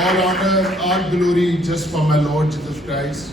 all honor, all glory just for my Lord Jesus Christ,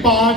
5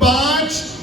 5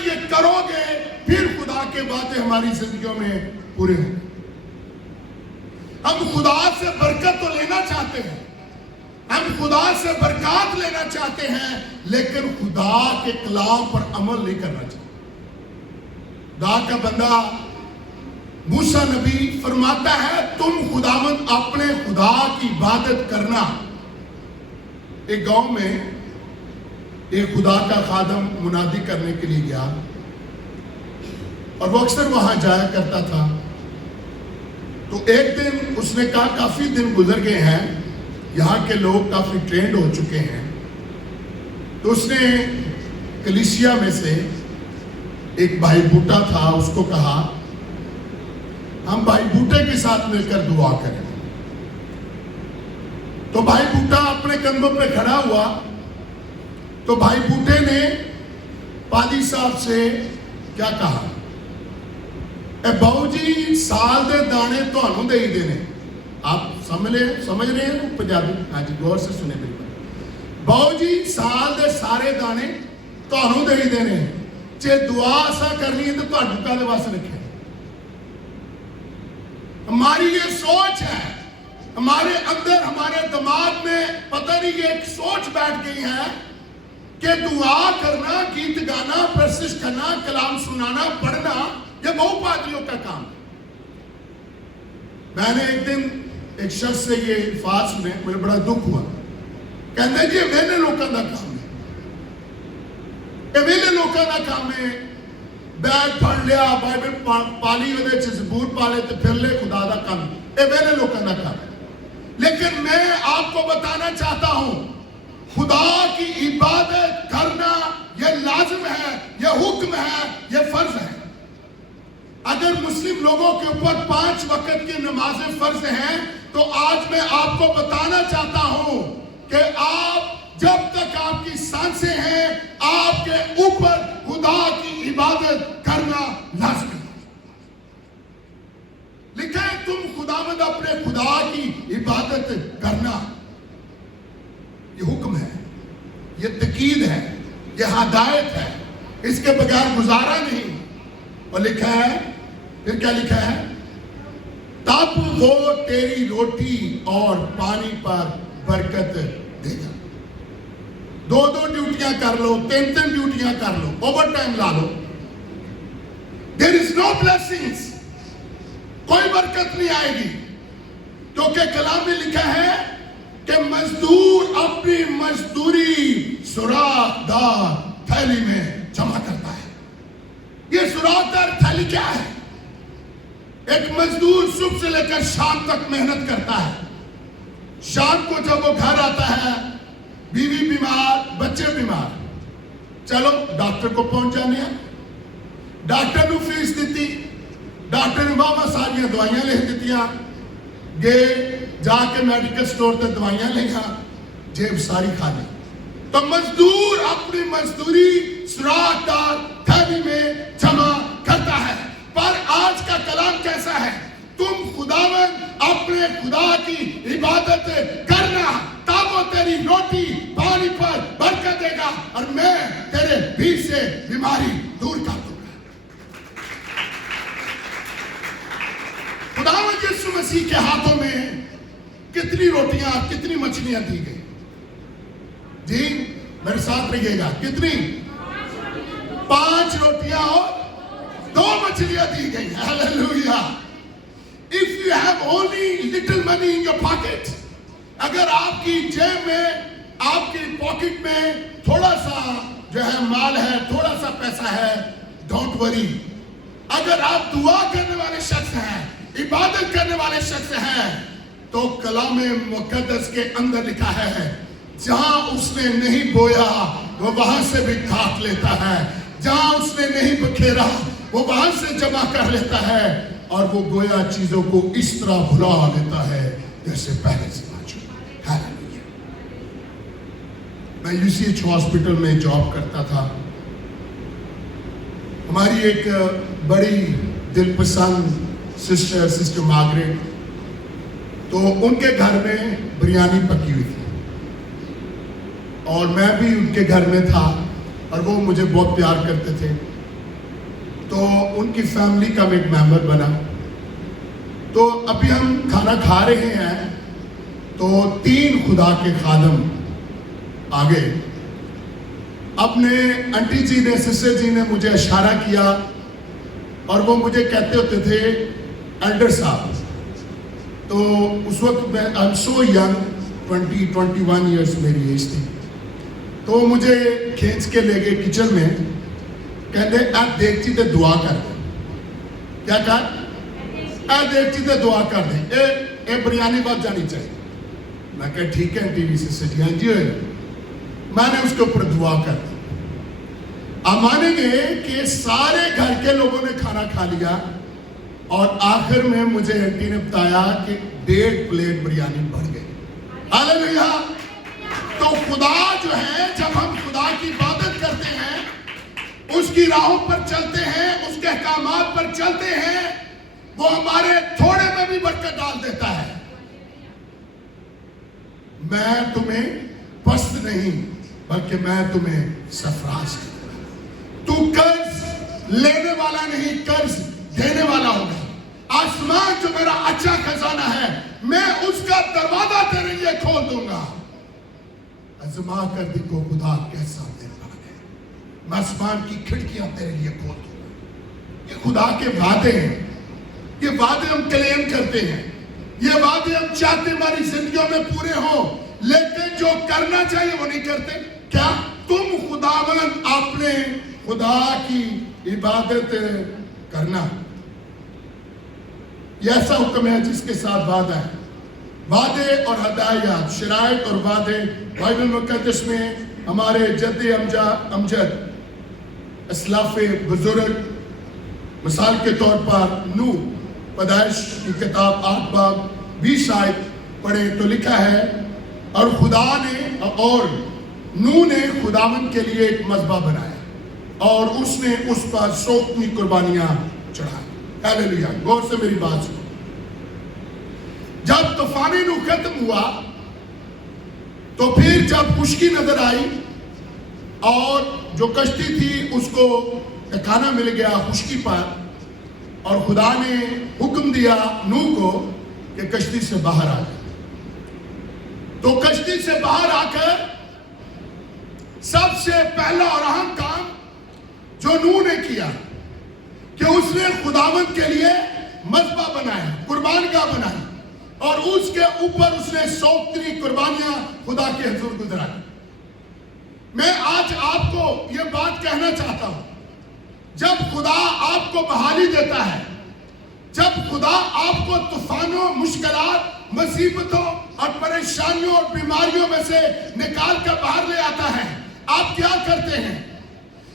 اگر یہ کرو گے پھر خدا کے باتیں ہماری زندگیوں میں پورے ہوں گے۔ ہم خدا سے برکت تو لینا چاہتے ہیں، ہم خدا سے برکات لینا چاہتے ہیں، لیکن خدا کے کلام پر عمل نہیں کرنا چاہتے۔ خدا کا بندہ موسیٰ نبی فرماتا ہے تم خداوند اپنے خدا کی عبادت کرنا۔ ایک گاؤں میں ایک خدا کا خادم منادی کرنے کے لیے گیا اور وہ اکثر وہاں جایا کرتا تھا۔ تو ایک دن اس نے کہا کافی دن گزر گئے ہیں، یہاں کے لوگ کافی ٹرینڈ ہو چکے ہیں، تو اس نے کلیسیا میں سے ایک بھائی بوٹا تھا، اس کو کہا ہم بھائی بوٹے کے ساتھ مل کر دعا کریں۔ تو بھائی بوٹا اپنے کندھوں پہ کھڑا ہوا، تو بھائی بوٹے نے پادری صاحب سے کیا کہا، اے باؤ جی سال دے دانے تو انہوں دے ہی دینے۔ آپ سمجھ رہے ہیں پنجابی؟ ہاں جی غور سے سنے میری بات۔ باؤ جی سال دے سارے دانے تو انہوں دے ہی دینے، چے دعا ایسا کرنی ہے تو تہاڈے دے واسطے رکھے۔ ہماری یہ سوچ ہے، ہمارے اندر ہمارے دماغ میں پتہ نہیں یہ ایک سوچ بیٹھ گئی ہے کہ دعا کرنا، گیت گانا، پرسش کرنا، کلام سنانا، پڑھنا یہ بہو پادریوں کا کام ہے۔ میں نے ایک دن ایک شخص سے یہ الفاظ سنے، مجھے بڑا دکھ ہوا، کہنے جی ویلے لوکاں دا کام ہے، یہ ویلے لوکاں دا کام ہے، بیگ پڑھ لیا، بائبل پالی ودے چھ زبور پالے تے پھر لے خدا دا کام، یہ ویلے لوکاں دا کام ہے۔ لیکن میں آپ کو بتانا چاہتا ہوں خدا کی عبادت کرنا یہ لازم ہے، یہ حکم ہے، یہ فرض ہے۔ اگر مسلم لوگوں کے اوپر 5 وقت کی نمازیں فرض ہیں تو آج میں آپ کو بتانا چاہتا ہوں کہ آپ جب تک آپ کی سانسیں ہیں آپ کے اوپر خدا کی عبادت کرنا لازم ہے۔ لکھا ہے تم خداوند اپنے خدا کی عبادت کرنا، یہ حکم ہے، یہ تاکید ہے، یہ ہدایت ہے، اس کے بغیر گزارا نہیں۔ اور لکھا ہے، پھر کیا لکھا ہے، تب وہ تیری روٹی اور پانی پر برکت دے گا۔ 2 ڈیوٹیاں کر لو، 3 ڈیوٹیاں کر لو، اوور ٹائم لا لو، there is no blessings، کوئی برکت نہیں آئے گی، کیونکہ کلام میں لکھا ہے کہ مزدور اپنی مزدوری سوراخ دار تھیلی میں جمع کرتا ہے۔ یہ سوراخ دار تھیلی کیا ہے؟ ایک مزدور صبح سے لے کر شام تک محنت کرتا ہے، شام کو جب وہ گھر آتا ہے بیوی بیمار، بچے بیمار، چلو ڈاکٹر کو پہنچ جانے ہیں، ڈاکٹر نو فیس دیتی، ڈاکٹر نے بابا ساری دوائیاں لکھ دیتیاں، گئے جا کے میڈیکل سٹور تے دوائیاں لکھا، جیب ساری خالی۔ تو مزدور اپنی مزدوری سوراخ دار تھیلی میں جمع کرتا ہے۔ پر آج کا کلام کیسا ہے؟ تم خداوند اپنے خدا کی عبادت کرنا، تب وہ تیری روٹی پانی پر برکت دے گا اور میں تیرے بیچ سے بیماری دور کر دوں گا۔ خداوند یسوع مسیح کے ہاتھوں میں کتنی روٹیاں، کتنی مچھلیاں دی گئی؟ جی میرے ساتھ رہیے گا، کتنی؟ 5 روٹیاں اور 2 مچھلیاں دی گئی۔ Hallelujah. If you have only little money in your pocket، اگر آپ کی جیب میں، آپ کی پاکٹ میں تھوڑا سا جو ہے مال ہے، تھوڑا سا پیسہ ہے، ڈونٹ وری۔ اگر آپ دعا کرنے والے شخص ہیں، عبادت کرنے والے شخص ہیں، تو کلام مقدس کے اندر لکھا ہے جہاں اس نے نہیں بویا وہ وہاں سے بھی کاٹ لیتا ہے، جہاں اس نے نہیں بکھیرا وہ وہاں سے جمع کر لیتا ہے، اور وہ گویا چیزوں کو اس طرح بھلا دیتا ہے جیسے پہلے سے موجود۔ ہاللویا۔ میں UCH ہاسپٹل میں جاب کرتا تھا، ہماری ایک بڑی دل پسند سسٹر مارگریٹ، تو ان کے گھر میں بریانی پکی ہوئی تھی اور میں بھی ان کے گھر میں تھا اور وہ مجھے بہت پیار کرتے تھے۔ تو ان کی فیملی کا میں ایک ممبر بنا. تو ابھی ہم کھانا کھا رہے ہیں تو 3 خدا کے خادم آگے. اپنے انٹی جی نے, سسٹر جی نے مجھے اشارہ کیا اور وہ مجھے کہتے ہوتے تھے ایلڈر صاحب. تو اس وقت میں I am so young, 21 years میری ایج تھی. تو وہ مجھے کھینچ کے لے گئے کچن میں, کہتے آپ دیکھتی تھے دعا کر دیں. کیا کہا؟ آپ دیکھتی تھے دعا کر دیں, اے بریانی بات جانی چاہیے. میں کہا ٹھیک ہے ٹی وی سے سٹیاں جی ہوئے. میں نے اس کے اوپر دعا کر دی. آپ مانیں گے کہ سارے گھر کے لوگوں نے کھانا کھا لیا اور آخر میں مجھے انٹی نے بتایا کہ 1.5 پلیٹ بریانی بڑھ گئی. ہاللیلویا. تو خدا جو ہے, جب ہم خدا کی عبادت کرتے ہیں, اس کی راہوں پر چلتے ہیں, اس کے احکامات پر چلتے ہیں, وہ ہمارے تھوڑے میں بھی برکت ڈال دیتا ہے. میں تمہیں پست نہیں بلکہ میں تمہیں سرفراز کروں گا. تو قرض لینے والا نہیں, قرض دینے والا ہوگا. آسمان جو میرا اچھا خزانہ ہے, میں اس کا دروازہ تیرے لیے کھول دوں گا. ازما کر دیکھو خدا کیسا مہربان ہے, میں آسمان کی کھڑکیاں تیرے لیے کھول دوں گا. یہ خدا کے وعدے ہیں. یہ وعدے ہم کلیم کرتے ہیں, یہ وعدے ہم چاہتے ہماری زندگیوں میں پورے ہوں, لیکن جو کرنا چاہیے وہ نہیں کرتے. کیا تم خداوند اپنے خدا کی عبادت کرنا, یہ ایسا حکم ہے جس کے ساتھ وعدہ ہے. وعدے اور ہدایات, شرائط اور وعدے بائبل مقدس میں ہمارے جد امجد اسلاف بزرگ, مثال کے طور پر نوح, پیدائش کی کتاب 8 باب 20 آیت پڑھیں تو لکھا ہے, اور خدا نے اور نوح نے خداوند کے لیے ایک مذبح بنایا اور اس نے اس پر سوکھتی قربانیاں چڑھائی. ہاللیلویا. غور سے میری بات سنو. جب طوفان نوح ختم ہوا تو پھر جب خشکی نظر آئی اور جو کشتی تھی اس کو ٹھکانہ مل گیا خشکی پر, اور خدا نے حکم دیا نوح کو کہ کشتی سے باہر آ جائے. تو کشتی سے باہر آ کر سب سے پہلا اور اہم کام جو نوح نے کیا کہ اس نے خداوند کے لیے مذبح بنایا, قربان گاہ بنائی, اور اس کے اوپر اس نے 100 قربانیاں خدا کے حضور گزرائی. میں آج آپ کو یہ بات کہنا چاہتا ہوں, جب خدا آپ کو بحالی دیتا ہے, جب خدا آپ کو طوفانوں, مشکلات, مصیبتوں اور پریشانیوں اور بیماریوں میں سے نکال کر باہر لے آتا ہے, آپ کیا کرتے ہیں؟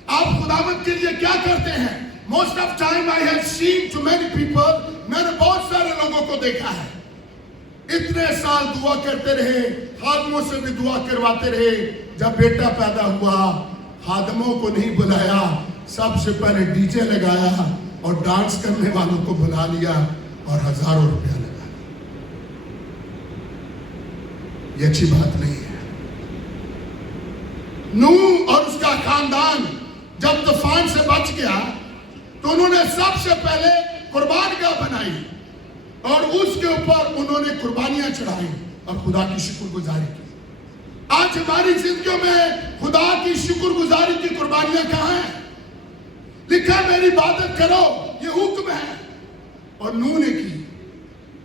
آپ خداوند کے لیے کیا کرتے ہیں؟ Most of time I have seen too many people, میں نے بہت سارے لوگوں کو دیکھا ہے, اتنے سال دعا کرتے رہے, خادموں سے بھی دعا کرواتے رہے, جب بیٹا پیدا ہوا خادموں کو نہیں بلایا, سب سے پہلے ڈی جے لگایا اور ڈانس کرنے والوں کو بلا لیا اور ہزاروں روپیہ لگا. یہ اچھی بات نہیں ہے. نوح اور اس کا خاندان جب طوفان سے بچ گیا تو انہوں نے سب سے پہلے قربان گاہ بنائی اور اس کے اوپر انہوں نے قربانیاں چڑھائی اور خدا کی شکر گزاری کی. آج ہماری زندگیوں میں خدا کی شکر گزاری کی قربانیاں کہاں ہیں؟ لکھا میری عبادت کرو, یہ حکم ہے, اور نوح نے کی.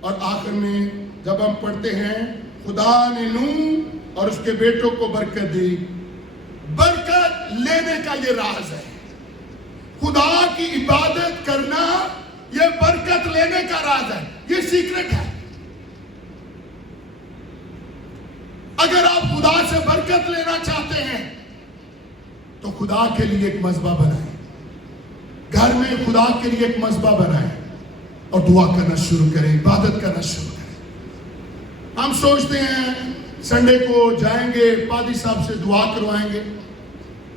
اور آخر میں جب ہم پڑھتے ہیں خدا نے نوح اور اس کے بیٹوں کو برکت دی. برکت لینے کا یہ راز ہے. خدا کی عبادت کرنا یہ برکت لینے کا راز ہے, یہ سیکرٹ ہے. اگر آپ خدا سے برکت لینا چاہتے ہیں تو خدا کے لیے ایک مذبح بنائیں, گھر میں خدا کے لیے ایک مذبح بنائیں اور دعا کرنا شروع کریں, عبادت کرنا شروع کریں. ہم سوچتے ہیں سنڈے کو جائیں گے پادری صاحب سے دعا کروائیں گے,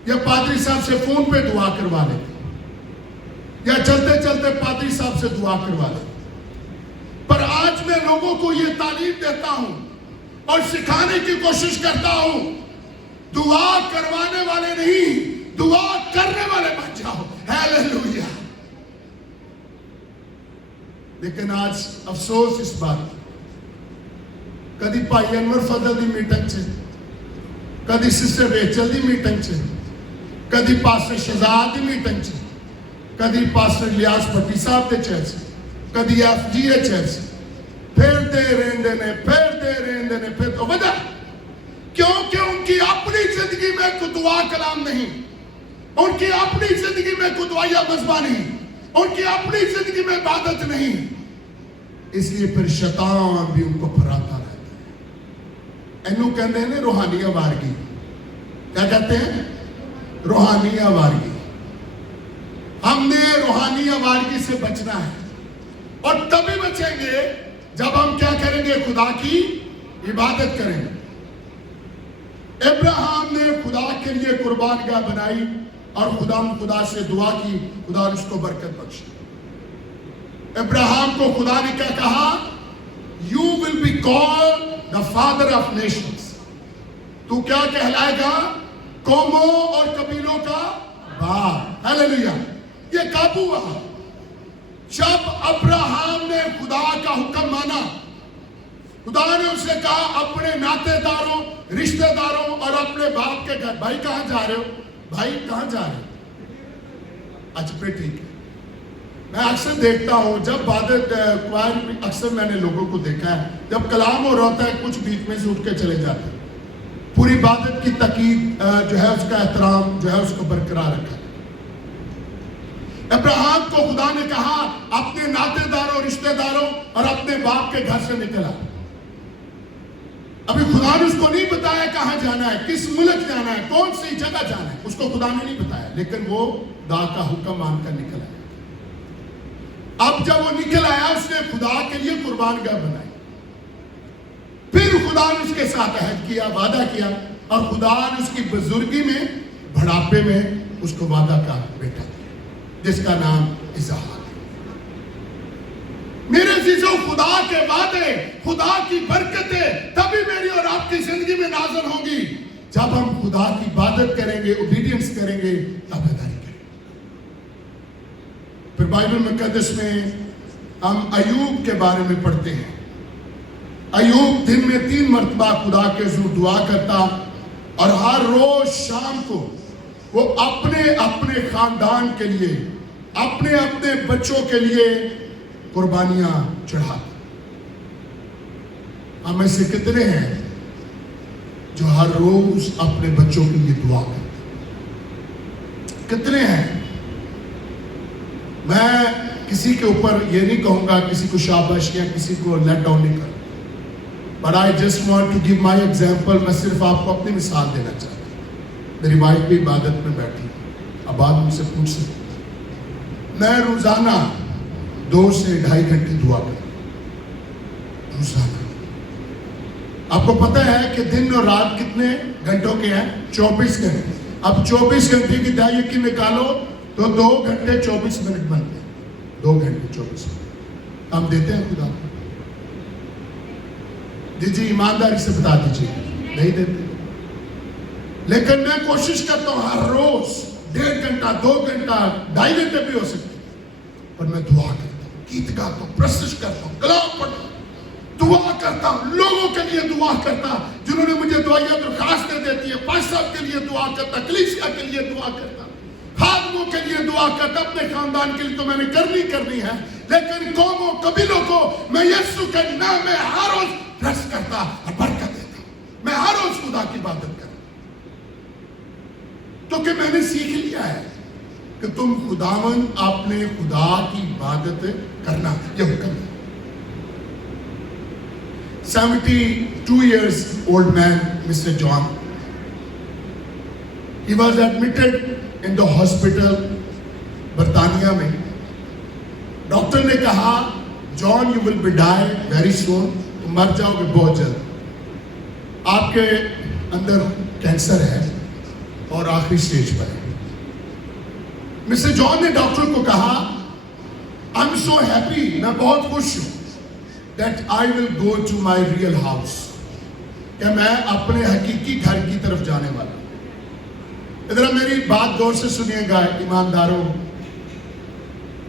یا پادری صاحب سے فون پہ دعا کروا لیں گے, یا چلتے چلتے پادری صاحب سے دعا کروا لیں گے. پر آج میں لوگوں کو یہ تعلیم دیتا ہوں اور سکھانے کی کوشش کرتا ہوں, دعا کروانے والے نہیں, دعا کرنے والے بن جاؤ. ہاللیلویا. لیکن آج افسوس اس بات کدی بھائی انور فضل دی میٹنگ سے، کدی سسٹر ریچل دی میٹنگ سے، کدی پاسٹر شہزاد دی میٹنگ سے، کدی پاسٹر الیاس بھٹی صاحب دے چرچ سے، کدی ایف جی اے چرچ سے پھرتے رہندے نے پھر تو وجہ کیونکہ ان کی اپنی زندگی میں کوئی دعا کلام نہیں، ان کی اپنی زندگی میں کوئی دعائیہ مذبح نہیں، ان کی اپنی زندگی میں عبادت نہیں، اس لیے پھر شیطان بھی ان کو پھراتا رہتا ہے۔ اینو کہتے ہیں روحانی آوارگی، کیا کہتے ہیں؟ روحانی آوارگی۔ ہم نے روحانی آوارگی سے بچنا ہے، اور تبھی بچیں گے جب ہم کیا کریں گے؟ خدا کی عبادت کریں گے۔ ابراہیم نے خدا کے لیے قربان گاہ بنائی اور خدا سے دعا کی، خدا نے اس کو برکت بخشی۔ ابراہیم کو خدا نے کیا کہا؟ You will be called the father of nations۔ تو کیا کہلائے گا؟ قوموں اور قبیلوں کا باپ۔ ہیلیلویا۔ یہ کب ہوا؟ جب ابراہیم نے خدا کا حکم مانا۔ خدا نے اسے کہا اپنے ناتے داروں، رشتہ داروں اور اپنے باپ کے گھر، بھائی کہاں جا رہے ہو؟ بھائی کہاں جا رہے ہو؟ اچھا پہ ٹھیک ہے۔ میں اکثر دیکھتا ہوں جب عبادت کوائر میں، اکثر میں نے لوگوں کو دیکھا ہے جب کلام ہو رہا ہوتا ہے کچھ بیچ میں سے اٹھ کے چلے جاتے ہیں۔ پوری عبادت کی تقید جو ہے اس کا احترام جو ہے اس کو برقرار رکھا۔ ابراہیم کو خدا نے کہا اپنے ناتے داروں، رشتہ داروں اور اپنے باپ کے گھر سے نکلا۔ ابھی خدا نے اس کو نہیں بتایا کہاں جانا ہے، کس ملک جانا ہے، کون سی جگہ جانا ہے، اس کو خدا نے نہیں بتایا، لیکن وہ خدا کا حکم مان کر نکل آیا۔ اب جب وہ نکل آیا اس نے خدا کے لیے قربان گاہ بنائی، پھر خدا نے اس کے ساتھ عہد کیا، وعدہ کیا، اور خدا نے اس کی بزرگی میں، بڑھاپے میں اس کو وعدہ کا بیٹا دیا جس کا نام اسحاق۔ میرے عزیزوں، خدا کے وعدے، خدا کی برکتیں تبھی میری اور آپ کی زندگی میں نازل ہوں گی جب ہم خدا کی عبادت کریں گے، اوبیڈینس کریں گے، تابعداری کریں گے۔ پھر بائبل مقدس میں ہم ایوب کے بارے میں پڑھتے ہیں۔ ایوب دن میں 3 مرتبہ خدا کے حضور دعا کرتا، اور ہر روز شام کو وہ اپنے اپنے خاندان کے لیے، اپنے اپنے بچوں کے لیے قربانیاں چڑھاتا۔ ہم میں سے کتنے ہیں جو ہر روز اپنے بچوں کے لیے دعا کرتے؟ کتنے ہیں؟ میں کسی کے اوپر یہ نہیں کہوں گا، کسی کو شاباش یا کسی کو لیٹ ڈاؤن نہیں کروں، but I just want to give my example۔ میں صرف آپ کو اپنی مثال دینا چاہتا ہوں۔ میری وائف بھی عبادت میں بیٹھی، اب آپ مجھ سے پوچھ سکتے، میں روزانہ 2 سے 2.5 گھنٹے دعا کرتا ہوں روزانہ۔ آپ کو پتہ ہے کہ دن اور رات کتنے گھنٹوں کے ہیں؟ 24 گھنٹے۔ اب 24 گھنٹے کی دہائی نکالو تو 2 گھنٹے 24 منٹ بنتے ہیں۔ 2 گھنٹے 24 منٹ ہم دیتے ہیں خدا کو؟ جی ایمانداری سے بتا دیجیے، نہیں دیتے۔ لیکن میں کوشش کرتا ہوں ہر روز 1.5 گھنٹہ، 2 گھنٹہ، 2.5 گھنٹے بھی ہو سکتے، پر میں دعا کرتا ہوں، گیت گاتا ہوں، پرستش کرتا ہوں، کلام پڑھتا ہوں، دعا کرتا ہوں، لوگوں کے لیے دعا کرتا، جنہوں نے مجھے دعائیہ درخواستیں دیتی ہیں، پاس صاحب کے لیے دعا کرتا، کلیسیا کے لیے دعا کرتا، خادموں کے لیے دعا کرتا، اپنے خاندان کے لیے تو میں نے کرنی ہے، لیکن قوموں، قبیلوں کو میں یسوع کے نام میں ہر روز رس کرتا اور برکت دیتا، میں ہر روز خدا کی عبادت کرتا، تو کہ میں نے سیکھ لیا ہے کہ تم خداوند اپنے خدا کی عبادت کرنا، یہ حکم ہے۔ 72 years old man, Mr. John, he was admitted in the hospital برطانیہ میں۔ ڈاکٹر نے کہا جان you will be die very soon، تم مر جاؤ گے بہت جلد، آپ کے اندر کینسر ہے اور آخری سٹیج پر ہے۔ مسٹر جان نے ڈاکٹر کو کہا I'm so happy، میں بہت خوش ہوں that I will go to my real house، کہ میں اپنے حقیقی گھر کی طرف جانے والا ہوں۔ ادھر میری بات غور سے سنیے گا ایمانداروں،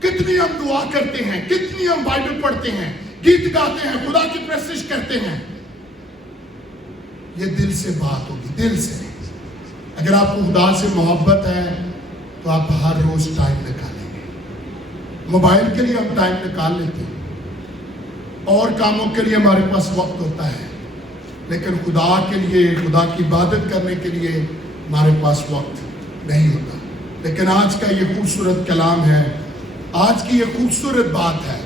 کتنی ہم دعا کرتے ہیں، کتنی ہم بائبل پڑھتے ہیں، گیت گاتے ہیں، خدا کی پرستش کرتے ہیں. یہ دل سے بات ہوگی، دل سے. اگر آپ کو خدا سے محبت ہے تو آپ ہر روز ٹائم نکالیں گے. موبائل کے لیے ہم ٹائم نکال لیتے ہیں، اور کاموں کے لیے ہمارے پاس وقت ہوتا ہے، لیکن خدا کے لیے، خدا کی عبادت کرنے کے لیے ہمارے پاس وقت نہیں ہوتا. لیکن آج کا یہ خوبصورت کلام ہے، آج کی یہ خوبصورت بات ہے.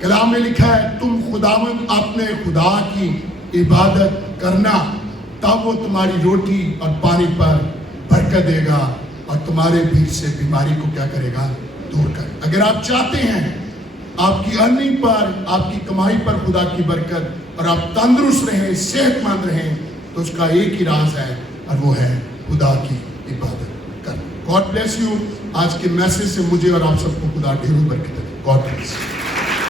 کلام میں لکھا ہے تم خداوند اپنے خدا کی عبادت کرنا، تب وہ تمہاری روٹی اور پانی پر برکت دے گا اور تمہارے بیچ سے بیماری کو کیا کرے گا؟ دور کر. اگر آپ چاہتے ہیں آپ کی ارننگ پر، آپ کی کمائی پر خدا کی برکت اور آپ تندرست رہیں، صحت مند رہیں، تو اس کا ایک ہی راز ہے اور وہ ہے خدا کی عبادت کرنا. God bless you. آج کے میسج سے مجھے اور آپ سب کو خدا ڈھیروں برکت دے. God bless.